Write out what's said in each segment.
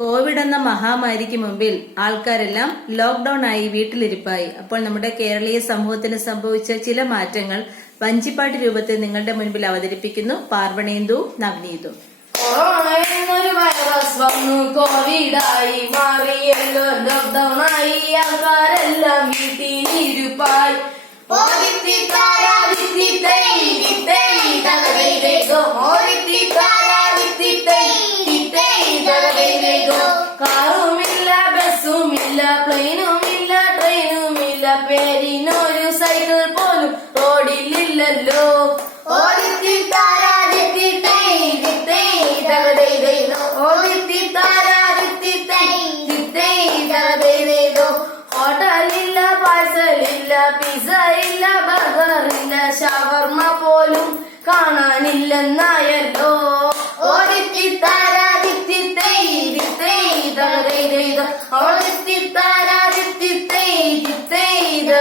Covid എന്ന മഹാമാരിക്ക് മുമ്പിൽ ആൾക്കാരെല്ലാം ലോക്ക്ഡൌൺ ആയി വീട്ടിലിരിപ്പായി. അപ്പോൾ നമ്മുടെ കേരളീയ സമൂഹത്തിന് സംഭവിച്ച ചില മാറ്റങ്ങൾ വഞ്ചിപ്പാട്ട് രൂപത്തിൽ നിങ്ങളുടെ മുൻപിൽ അവതരിപ്പിക്കുന്നു പാർവണേന്ദു നവനീതു. വൈറസ് വന്നു കോവിഡായി മാറിയല്ലോ ലോക്ക്ഡൌൺ ആയി ആൾക്കാരെല്ലാം വീട്ടിലിരുപ്പായി. പേരിനൊരു സൈക്കിൾ പോലും റോഡിലില്ലല്ലോ ഹോട്ടലില്ല പാഴ്സലില്ല പിസ ഇല്ല ബർഗർ ഇല്ല ഷവർമ പോലും കാണാനില്ലെന്നായല്ലോ.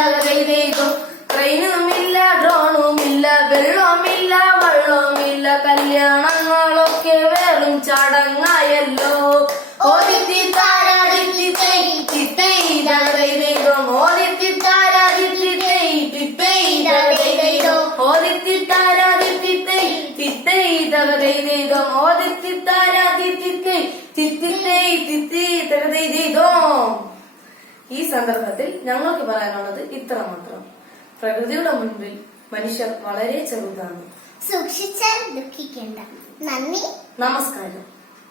ഇല്ലല്ലോ ട്രെയിനുമില്ല ഡ്രോണുമില്ല വെള്ളമില്ല വള്ളമില്ല കല്യാണങ്ങളൊക്കെ വെറും ചടങ്ങായല്ലോ. ഈ സന്ദർഭത്തിൽ ഞങ്ങൾക്ക് പറയാനുള്ളത് ഇത്ര മാത്രം. പ്രകൃതിയുടെ മുൻപിൽ മനുഷ്യർ വളരെ ചെറുതാണ്. സൂക്ഷിച്ചാൽ ദുഃഖിക്കേണ്ട. നന്ദി. നമസ്കാരം.